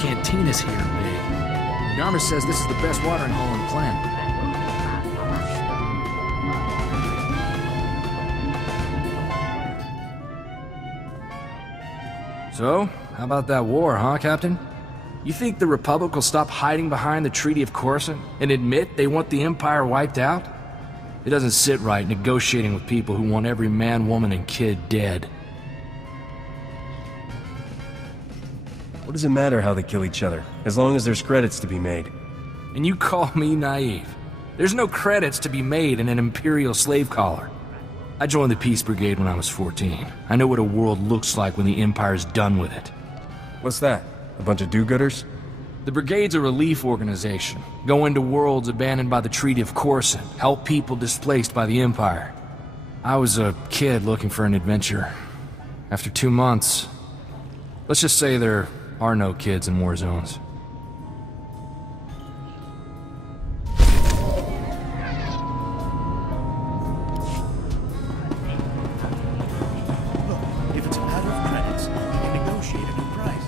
cantinas here are big. Dharma says this is the best watering hole on the planet. So, how about that war, huh, Captain? You think the Republic will stop hiding behind the Treaty of Coruscant and admit they want the Empire wiped out? It doesn't sit right negotiating with people who want every man, woman, and kid dead. What does it matter how they kill each other, as long as there's credits to be made? And you call me naive? There's no credits to be made in an Imperial slave collar. I joined the Peace Brigade when I was 14. I know what a world looks like when the Empire's done with it. What's that? A bunch of do-gooders? The Brigade's a relief organization. Go into worlds abandoned by the Treaty of Coruscant, help people displaced by the Empire. I was a kid looking for an adventure. After 2 months, let's just say there are no kids in war zones. If it's a matter of credits, we can negotiate a new price.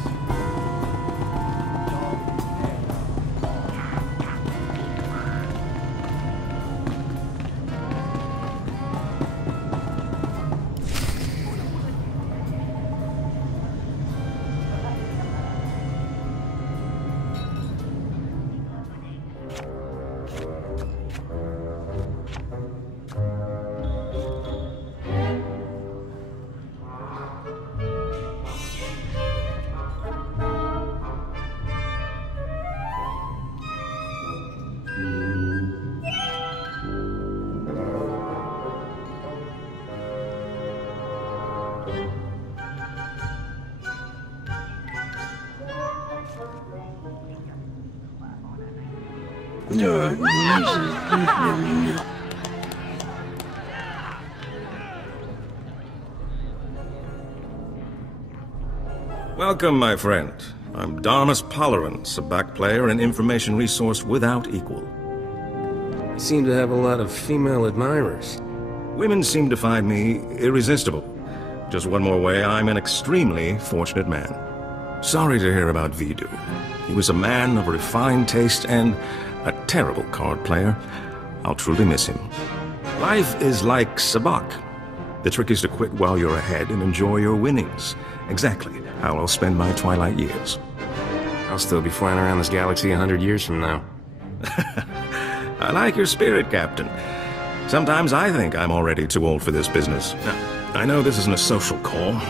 Welcome, my friend. I'm Darmus Polerance, a back player and information resource without equal. You seem to have a lot of female admirers. Women seem to find me irresistible. Just one more way, I'm an extremely fortunate man. Sorry to hear about Vidu. He was a man of refined taste and a terrible card player. I'll truly miss him. Life is like sabacc. The trick is to quit while you're ahead and enjoy your winnings. Exactly how I'll spend my twilight years. I'll still be flying around this galaxy 100 years from now. I like your spirit, Captain. Sometimes I think I'm already too old for this business. Now, I know this isn't a social call.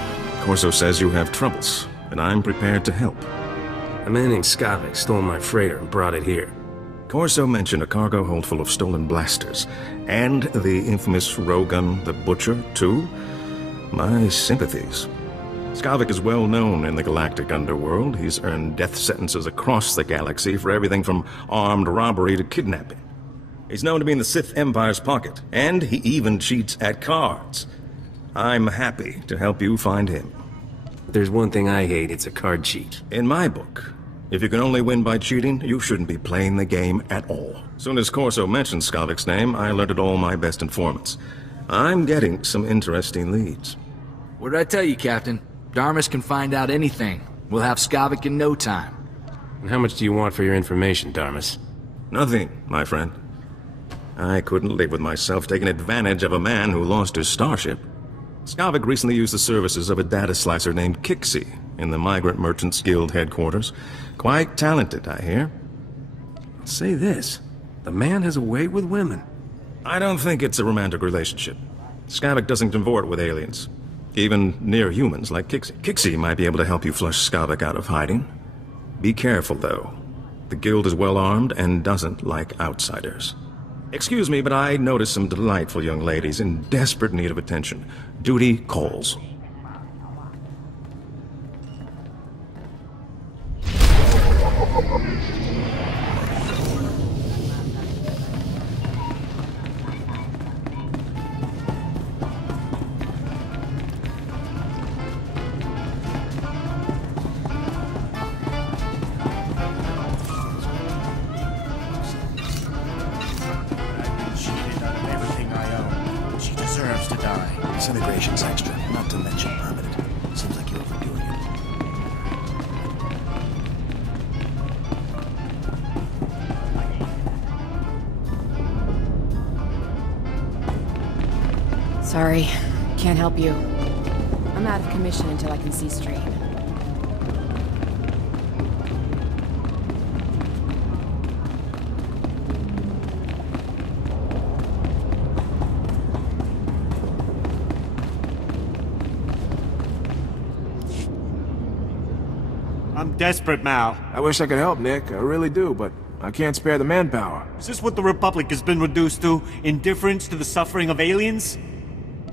Corso says you have troubles, and I'm prepared to help. A man named Skavik stole my freighter and brought it here. Corso mentioned a cargo hold full of stolen blasters, and the infamous Rogun the Butcher, too. My sympathies. Skavik is well known in the Galactic underworld. He's earned death sentences across the galaxy for everything from armed robbery to kidnapping. He's known to be in the Sith Empire's pocket, and he even cheats at cards. I'm happy to help you find him. If there's one thing I hate, it's a card cheat. In my book, if you can only win by cheating, you shouldn't be playing the game at all. Soon as Corso mentioned Skavik's name, I alerted all my best informants. I'm getting some interesting leads. What did I tell you, Captain? Darmus can find out anything. We'll have Skavik in no time. And how much do you want for your information, Darmus? Nothing, my friend. I couldn't live with myself taking advantage of a man who lost his starship. Skavik recently used the services of a data slicer named Kixie in the Migrant Merchants Guild headquarters. Quite talented, I hear. I'll say this. The man has a way with women. I don't think it's a romantic relationship. Skavik doesn't cavort with aliens. Even near humans like Kixie. Kixie might be able to help you flush Skavik out of hiding. Be careful, though. The guild is well armed and doesn't like outsiders. Excuse me, but I noticed some delightful young ladies in desperate need of attention. Duty calls. Disintegration's extra, not to mention permanent. Seems like you're overdoing it. Sorry, can't help you. I'm out of commission until I can see straight. I'm desperate, Mal. I wish I could help, Nick. I really do, but I can't spare the manpower. Is this what the Republic has been reduced to? Indifference to the suffering of aliens?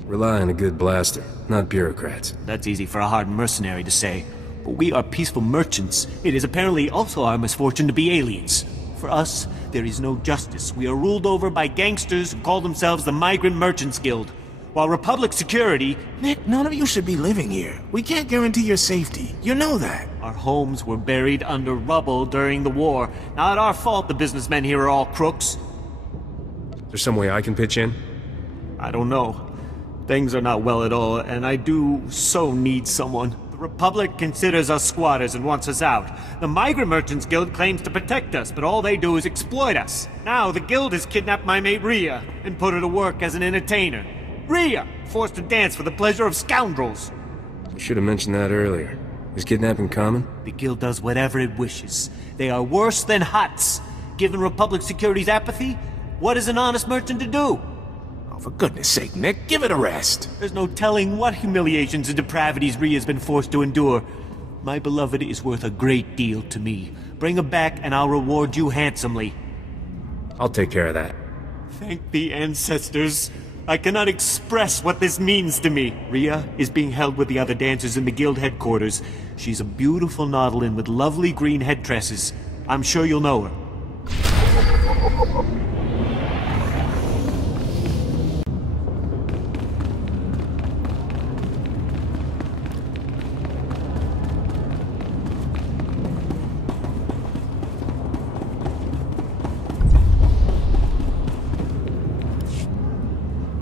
Rely on a good blaster, not bureaucrats. That's easy for a hardened mercenary to say. But we are peaceful merchants. It is apparently also our misfortune to be aliens. For us, there is no justice. We are ruled over by gangsters who call themselves the Migrant Merchants Guild. While Republic security... Nick, none of you should be living here. We can't guarantee your safety. You know that. Our homes were buried under rubble during the war. Not our fault the businessmen here are all crooks. Is there some way I can pitch in? I don't know. Things are not well at all, and I do so need someone. The Republic considers us squatters and wants us out. The Migrant Merchants Guild claims to protect us, but all they do is exploit us. Now the Guild has kidnapped my mate Rhea and put her to work as an entertainer. Rhea! Forced to dance for the pleasure of scoundrels. You should have mentioned that earlier. Is kidnapping common? The Guild does whatever it wishes. They are worse than Huts. Given Republic Security's apathy, what is an honest merchant to do? Oh, for goodness sake, Nick, give it a rest. There's no telling what humiliations and depravities Rhea's been forced to endure. My beloved is worth a great deal to me. Bring her back and I'll reward you handsomely. I'll take care of that. Thank the ancestors. I cannot express what this means to me. Rhea is being held with the other dancers in the guild headquarters. She's a beautiful Nautilin with lovely green headdresses. I'm sure you'll know her.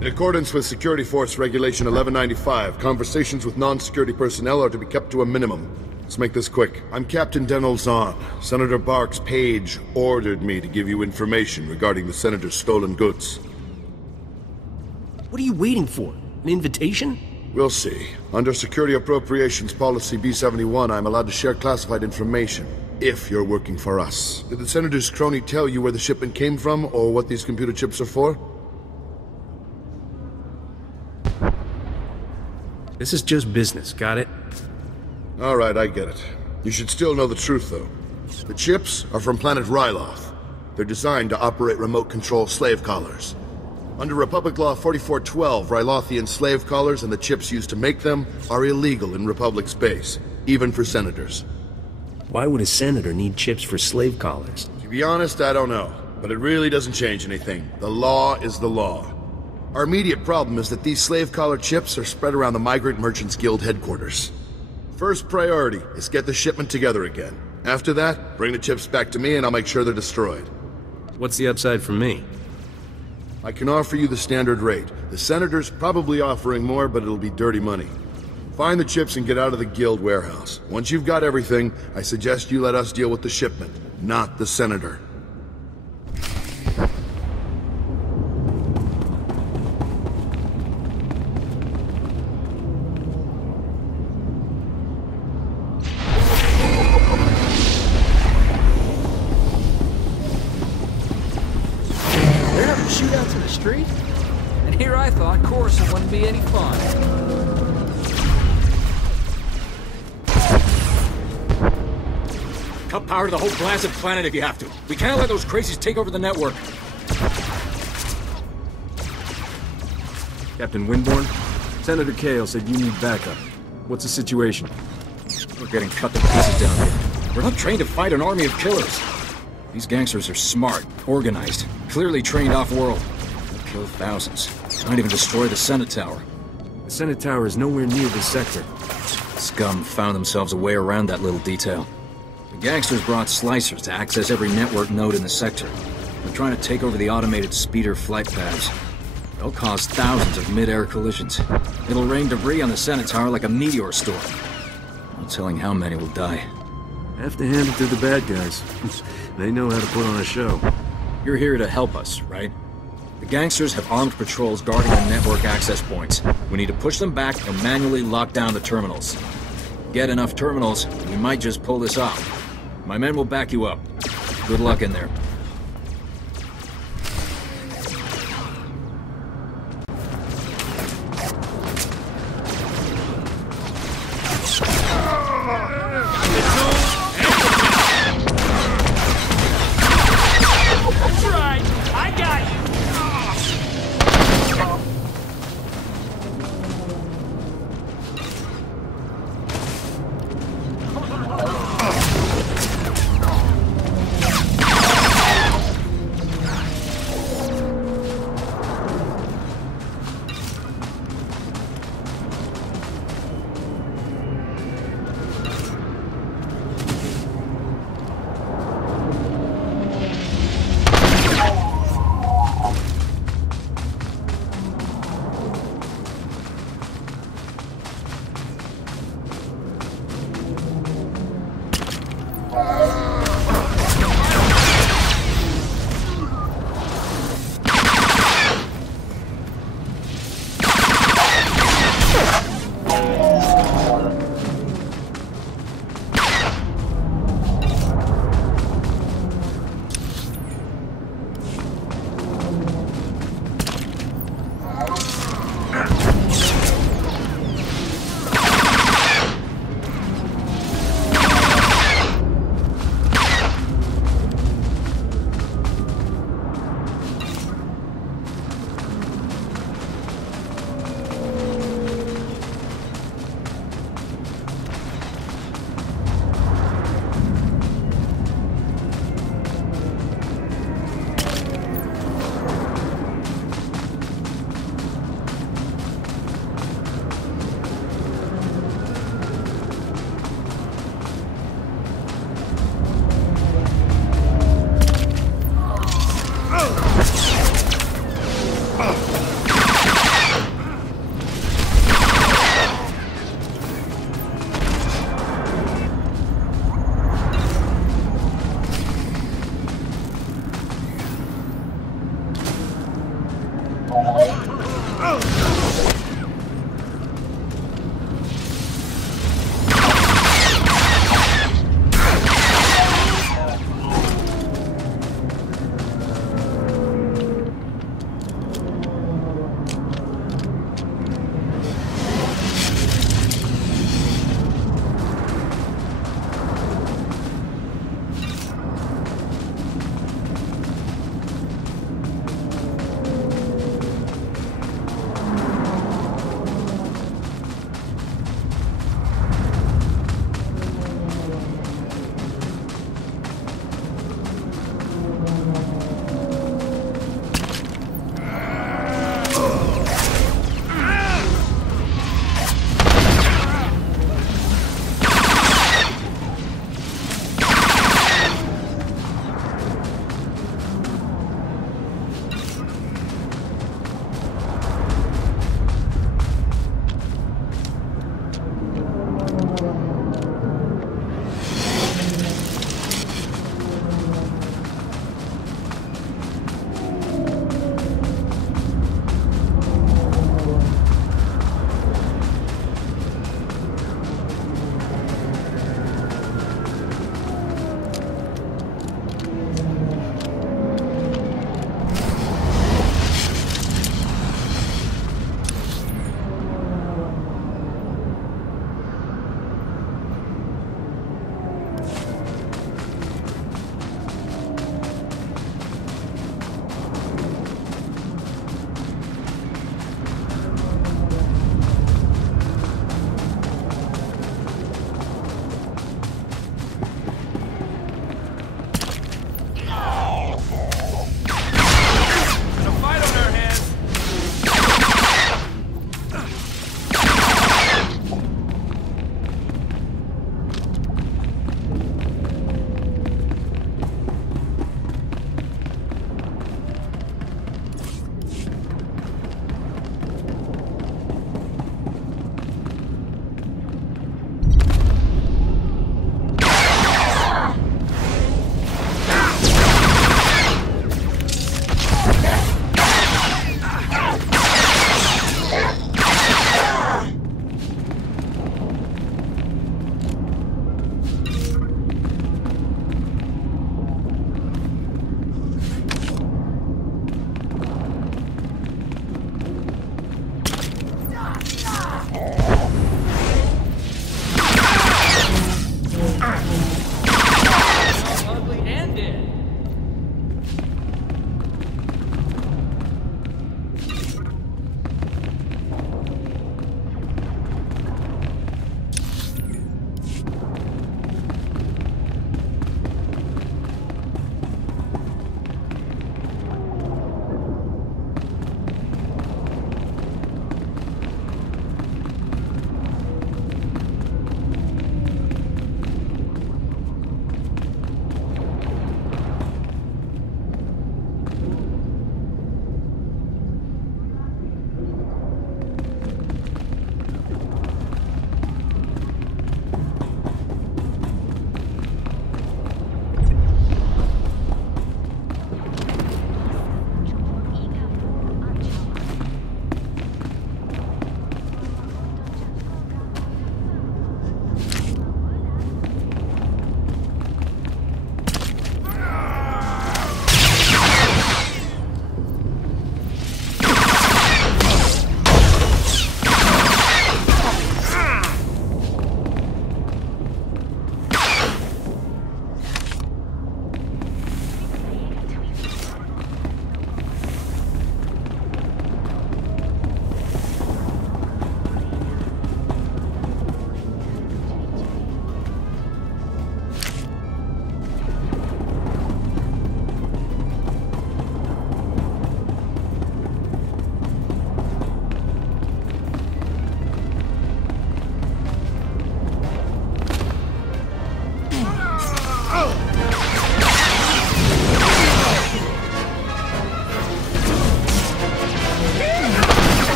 In accordance with Security Force Regulation 1195, conversations with non-security personnel are to be kept to a minimum. Let's make this quick. I'm Captain Denel Zahn. Senator Bark's page ordered me to give you information regarding the Senator's stolen goods. What are you waiting for? An invitation? We'll see. Under Security Appropriations Policy B-71, I'm allowed to share classified information, if you're working for us. Did the Senator's crony tell you where the shipment came from, or what these computer chips are for? This is just business, got it? Alright, I get it. You should still know the truth, though. The chips are from planet Ryloth. They're designed to operate remote control slave collars. Under Republic Law 4412, Rylothian slave collars and the chips used to make them are illegal in Republic space, even for senators. Why would a senator need chips for slave collars? To be honest, I don't know. But it really doesn't change anything. The law is the law. Our immediate problem is that these slave collar chips are spread around the Migrant Merchants Guild headquarters. First priority is get the shipment together again. After that, bring the chips back to me and I'll make sure they're destroyed. What's the upside for me? I can offer you the standard rate. The Senator's probably offering more, but it'll be dirty money. Find the chips and get out of the Guild warehouse. Once you've got everything, I suggest you let us deal with the shipment, not the Senator. Shootouts in the street? And here I thought Coruscant wouldn't be any fun. Cut power to the whole blasted planet if you have to. We can't let those crazies take over the network. Captain Winborn? Senator Kale said you need backup. What's the situation? We're getting cut to pieces down here. We're not trained to fight an army of killers. These gangsters are smart, organized, clearly trained off-world. They'll kill thousands. Might even destroy the Senate Tower. The Senate Tower is nowhere near this sector. Scum found themselves a way around that little detail. The gangsters brought slicers to access every network node in the sector. They're trying to take over the automated speeder flight paths. They'll cause thousands of mid-air collisions. It'll rain debris on the Senate Tower like a meteor storm. No telling how many will die. Have to hand it to the bad guys. They know how to put on a show. You're here to help us, right? The gangsters have armed patrols guarding the network access points. We need to push them back and manually lock down the terminals. Get enough terminals, we might just pull this off. My men will back you up. Good luck in there.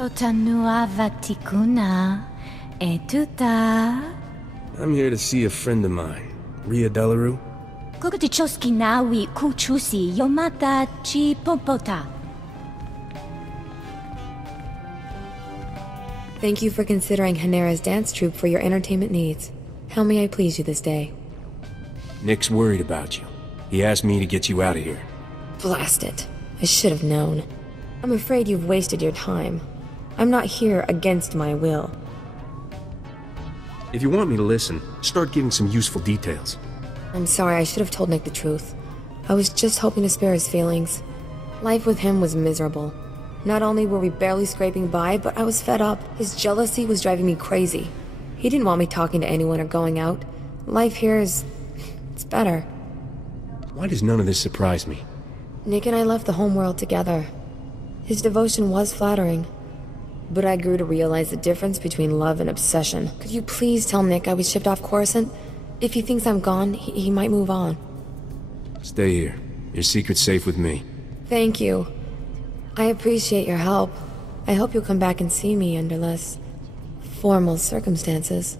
Potanua Vaticuna. Etuta. I'm here to see a friend of mine, Ria Delarue. Kukutichoski nawi kuchusi yomata chi pompota. Thank you for considering Hanera's dance troupe for your entertainment needs. How may I please you this day? Nick's worried about you. He asked me to get you out of here. Blast it. I should have known. I'm afraid you've wasted your time. I'm not here against my will. If you want me to listen, start giving some useful details. I'm sorry, I should have told Nick the truth. I was just hoping to spare his feelings. Life with him was miserable. Not only were we barely scraping by, but I was fed up. His jealousy was driving me crazy. He didn't want me talking to anyone or going out. Life here is... it's better. Why does none of this surprise me? Nick and I left the homeworld together. His devotion was flattering. But I grew to realize the difference between love and obsession. Could you please tell Nick I was shipped off Coruscant? If he thinks I'm gone, he might move on. Stay here. Your secret's safe with me. Thank you. I appreciate your help. I hope you'll come back and see me under less formal circumstances.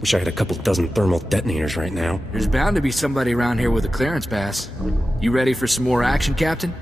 Wish I had a couple dozen thermal detonators right now. There's bound to be somebody around here with a clearance pass. You ready for some more action, Captain?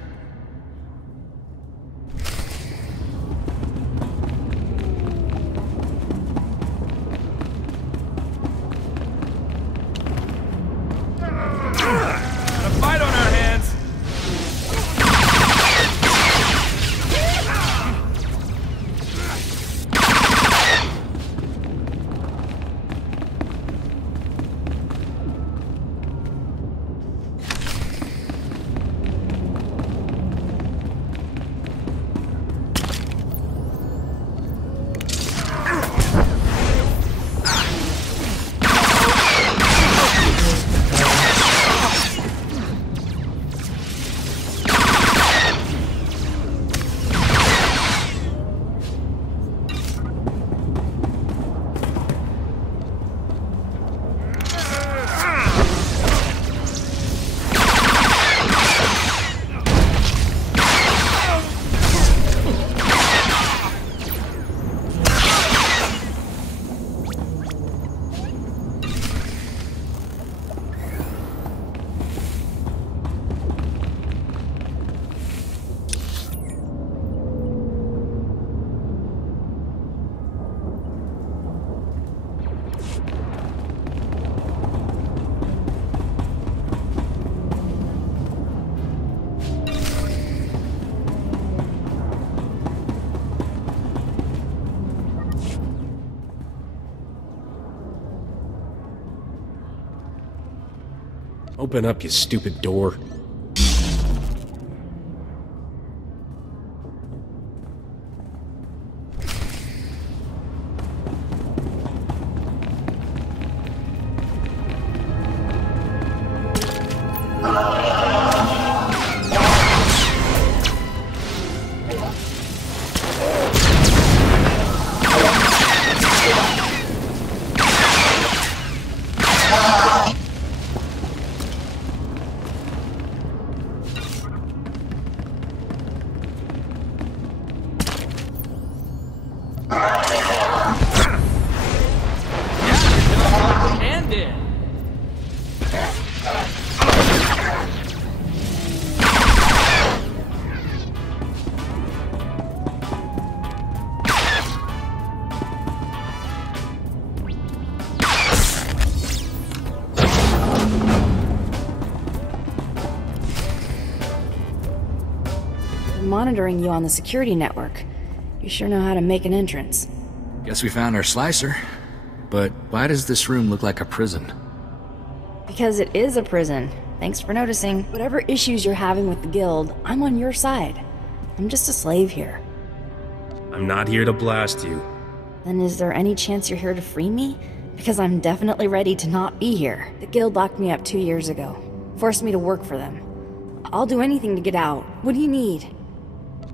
Open up, you stupid door. Monitoring you on the security network. You sure know how to make an entrance. Guess we found our slicer. But why does this room look like a prison? Because it is a prison. Thanks for noticing. Whatever issues you're having with the guild, I'm on your side. I'm just a slave here. I'm not here to blast you. Then is there any chance you're here to free me? Because I'm definitely ready to not be here. The guild locked me up 2 years ago. Forced me to work for them. I'll do anything to get out. What do you need?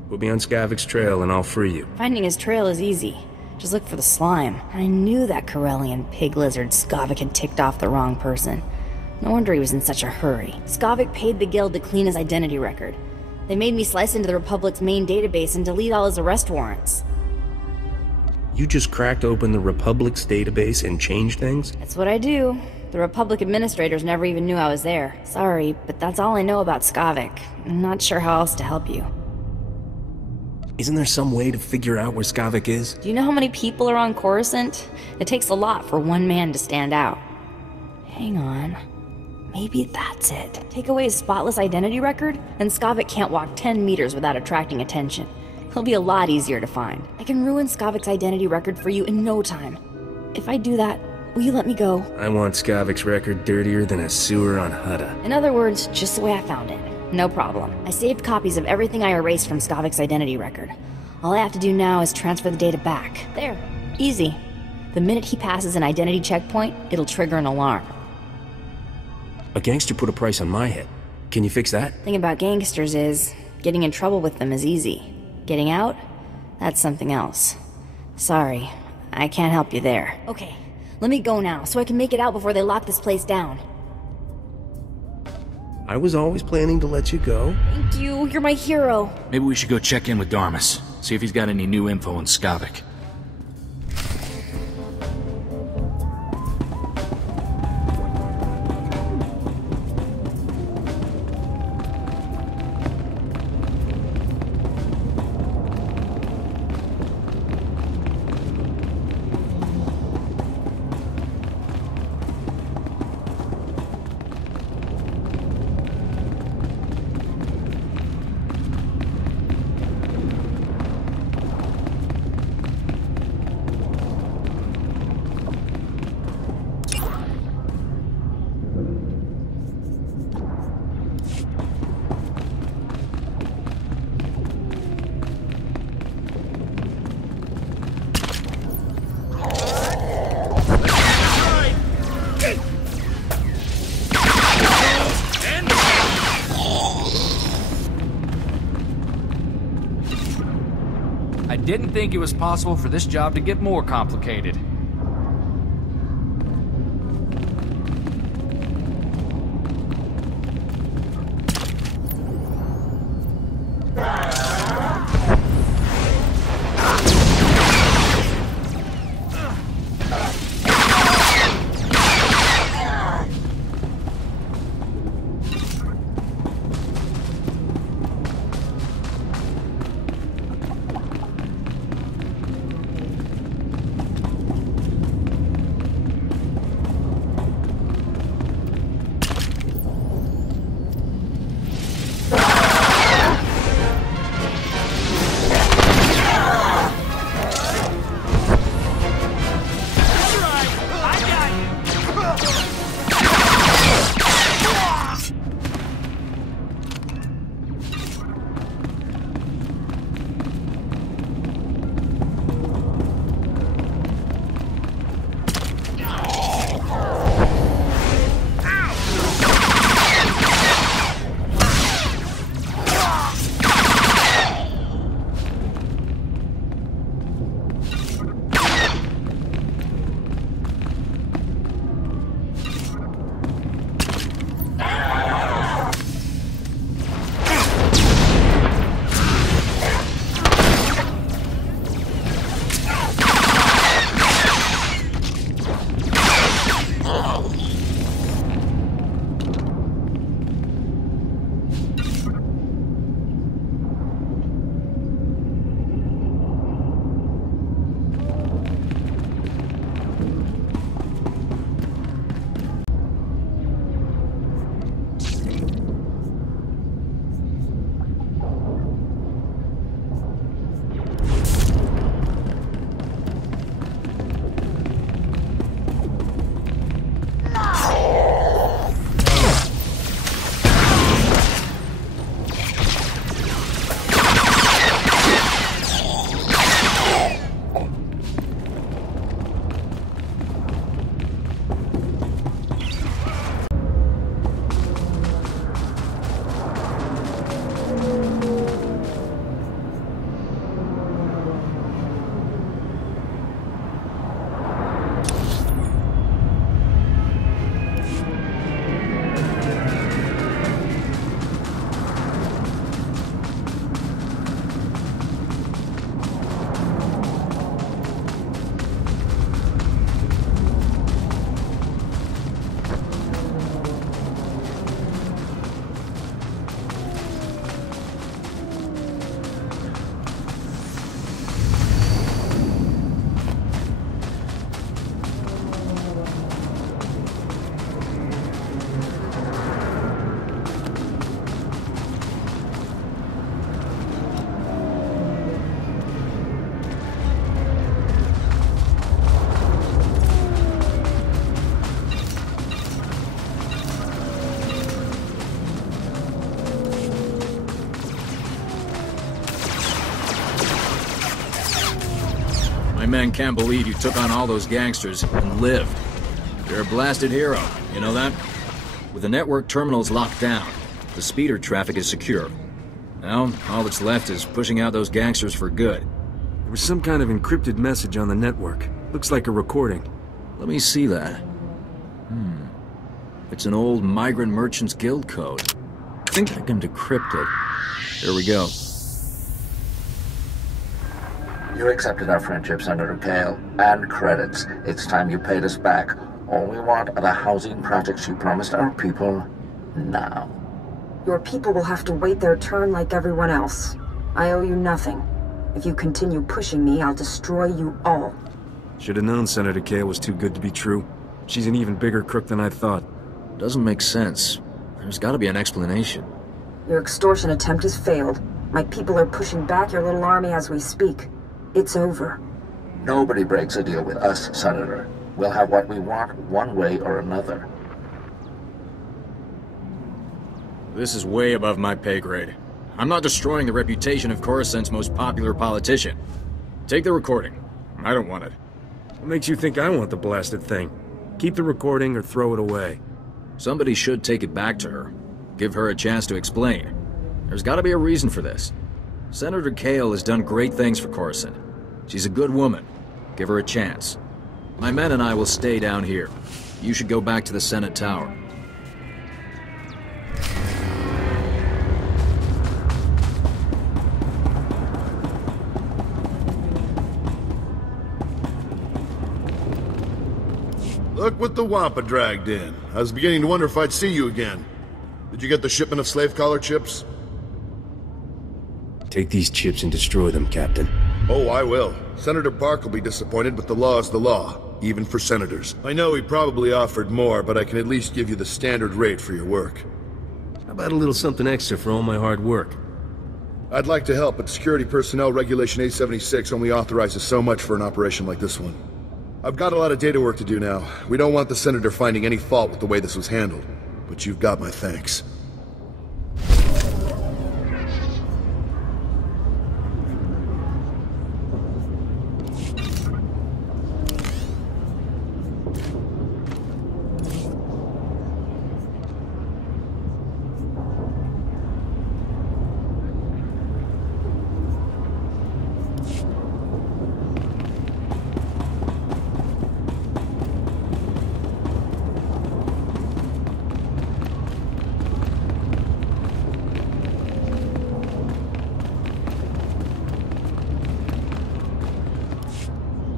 Put me on Skavik's trail and I'll free you. Finding his trail is easy. Just look for the slime. I knew that Corellian pig lizard Skavik had ticked off the wrong person. No wonder he was in such a hurry. Skavik paid the guild to clean his identity record. They made me slice into the Republic's main database and delete all his arrest warrants. You just cracked open the Republic's database and changed things? That's what I do. The Republic administrators never even knew I was there. Sorry, but that's all I know about Skavik. I'm not sure how else to help you. Isn't there some way to figure out where Skavik is? Do you know how many people are on Coruscant? It takes a lot for one man to stand out. Hang on. Maybe that's it. Take away his spotless identity record, and Skavik can't walk 10 meters without attracting attention. He'll be a lot easier to find. I can ruin Skavik's identity record for you in no time. If I do that, will you let me go? I want Skavik's record dirtier than a sewer on Hutta. In other words, just the way I found it. No problem. I saved copies of everything I erased from Skavik's identity record. All I have to do now is transfer the data back. There. Easy. The minute he passes an identity checkpoint, it'll trigger an alarm. A gangster put a price on my head. Can you fix that? Thing about gangsters is, getting in trouble with them is easy. Getting out? That's something else. Sorry, I can't help you there. Okay, let me go now, so I can make it out before they lock this place down. I was always planning to let you go. Thank you, you're my hero. Maybe we should go check in with Darmus, see if he's got any new info on Skavik. I didn't think it was possible for this job to get more complicated. men can't believe you took on all those gangsters and lived. You're a blasted hero, you know that? With the network terminals locked down, the speeder traffic is secure. Now, all that's left is pushing out those gangsters for good. There was some kind of encrypted message on the network. Looks like a recording. Let me see that. It's an old Migrant Merchants Guild code. I think I can decrypt it. Here we go. You accepted our friendship, Senator Kale, and credits. It's time you paid us back. All we want are the housing projects you promised our people now. Your people will have to wait their turn like everyone else. I owe you nothing. If you continue pushing me, I'll destroy you all. Should have known Senator Kale was too good to be true. She's an even bigger crook than I thought. Doesn't make sense. There's gotta be an explanation. Your extortion attempt has failed. My people are pushing back your little army as we speak. It's over. Nobody breaks a deal with us, Senator. We'll have what we want one way or another. This is way above my pay grade. I'm not destroying the reputation of Coruscant's most popular politician. Take the recording. I don't want it. What makes you think I want the blasted thing? Keep the recording or throw it away. Somebody should take it back to her. Give her a chance to explain. There's gotta be a reason for this. Senator Kale has done great things for Coruscant. She's a good woman. Give her a chance. My men and I will stay down here. You should go back to the Senate Tower. Look what the Wampa dragged in. I was beginning to wonder if I'd see you again. Did you get the shipment of slave collar chips? Take these chips and destroy them, Captain. Oh, I will. Senator Park will be disappointed, but the law is the law, even for senators. I know he probably offered more, but I can at least give you the standard rate for your work. How about a little something extra for all my hard work? I'd like to help, but Security Personnel Regulation 876 only authorizes so much for an operation like this one. I've got a lot of data work to do now. We don't want the Senator finding any fault with the way this was handled, but you've got my thanks.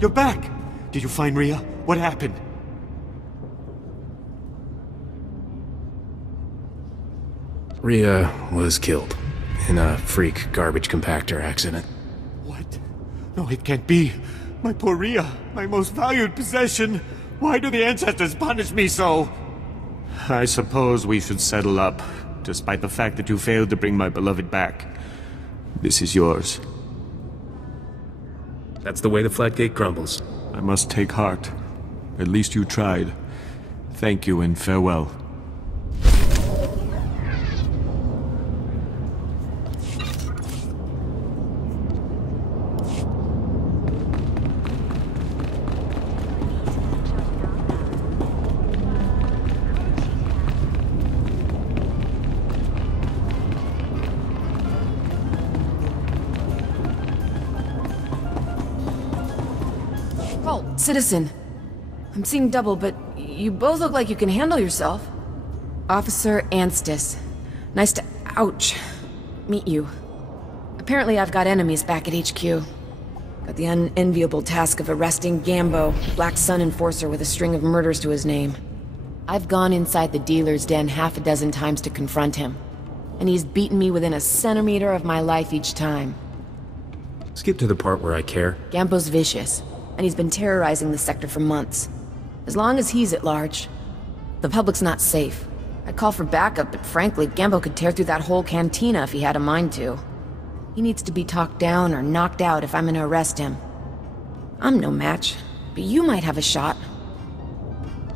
You're back! Did you find Rhea? What happened? Rhea was killed in a freak garbage compactor accident. What? No, it can't be. My poor Rhea, my most valued possession. Why do the ancestors punish me so? I suppose we should settle up, despite the fact that you failed to bring my beloved back. This is yours. That's the way the Flatgate crumbles. I must take heart. At least you tried. Thank you and farewell. Citizen, I'm seeing double, but you both look like you can handle yourself. Officer Anstis. Nice to, meet you. Apparently I've got enemies back at HQ. Got the unenviable task of arresting Gambo, Black Sun enforcer with a string of murders to his name. I've gone inside the dealer's den half a dozen times to confront him, and he's beaten me within a centimeter of my life each time. Skip to the part where I care. Gambo's vicious, and he's been terrorizing the sector for months. As long as he's at large, the public's not safe. I'd call for backup, but frankly, Gambo could tear through that whole cantina if he had a mind to. He needs to be talked down or knocked out if I'm gonna arrest him. I'm no match, but you might have a shot.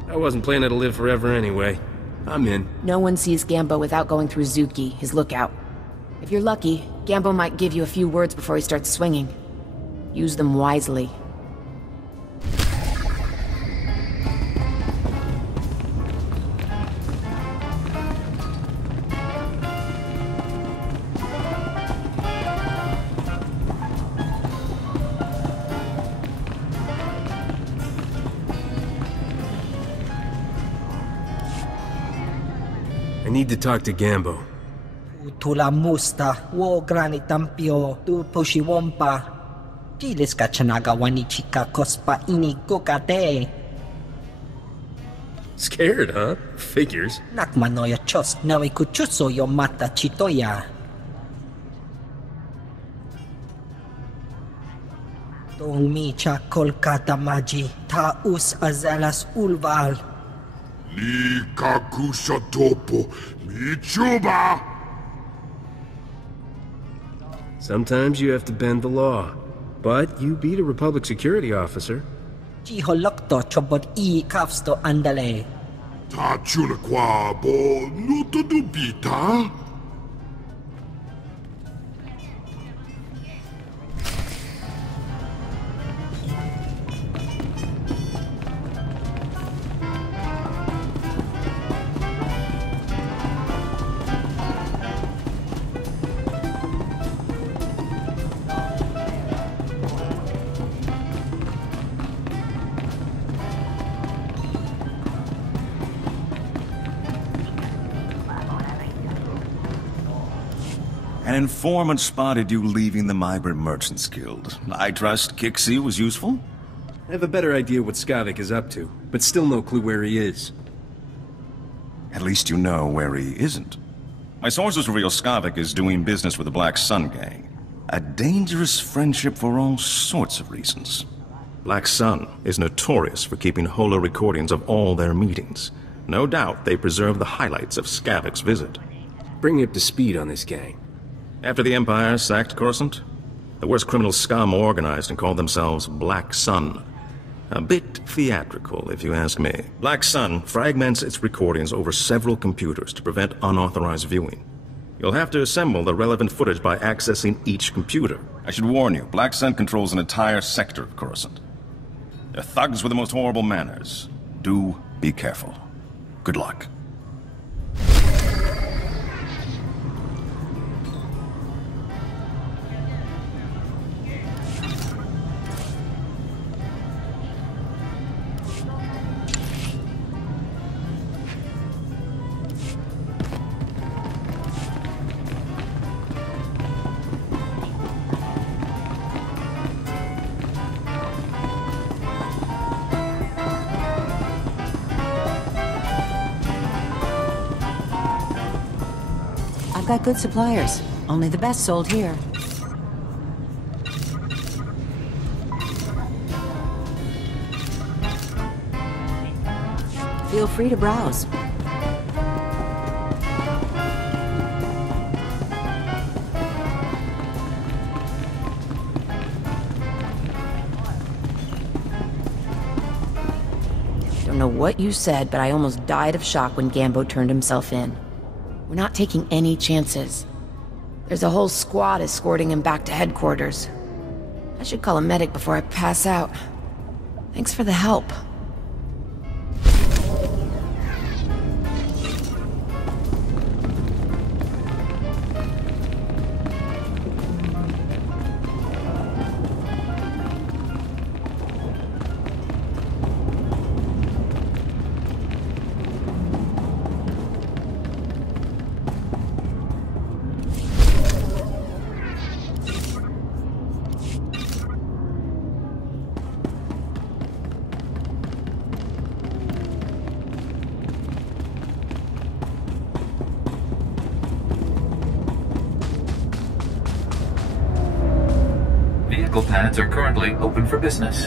I wasn't planning to live forever anyway. I'm in. No one sees Gambo without going through Zuki, his lookout. If you're lucky, Gambo might give you a few words before he starts swinging. Use them wisely. need to talk to Gambo. Tula musta, wo granitampio, tu pushiwompa. Pilis ka chanaga wanichika kospa ini kokate. Scared, huh? Figures. Nakmanoya chos nawe kuchuso yo mata chitoya. Micha Kolkata Maji, Taus Azalas Ulval. Ni kakusha topo, michuba! Sometimes you have to bend the law. But you beat a Republic security officer. Chiholokto chobot I kafsto andale. Ta chula kwa bo nuto dubita? An informant spotted you leaving the Migrant Merchants Guild. I trust Kixie was useful? I have a better idea what Skavik is up to, but still no clue where he is. At least you know where he isn't. My sources reveal Skavik is doing business with the Black Sun Gang. A dangerous friendship for all sorts of reasons. Black Sun is notorious for keeping holo recordings of all their meetings. No doubt they preserve the highlights of Skavik's visit. Bring me up to speed on this gang. After the Empire sacked Coruscant, the worst criminal scum organized and called themselves Black Sun. A bit theatrical, if you ask me. Black Sun fragments its recordings over several computers to prevent unauthorized viewing. You'll have to assemble the relevant footage by accessing each computer. I should warn you, Black Sun controls an entire sector of Coruscant. They're thugs with the most horrible manners. Do be careful. Good luck. I've got good suppliers. Only the best sold here. Feel free to browse. Don't know what you said, but I almost died of shock when Gambo turned himself in. We're not taking any chances. There's a whole squad escorting him back to headquarters. I should call a medic before I pass out. Thanks for the help. Vehicle pads are currently open for business.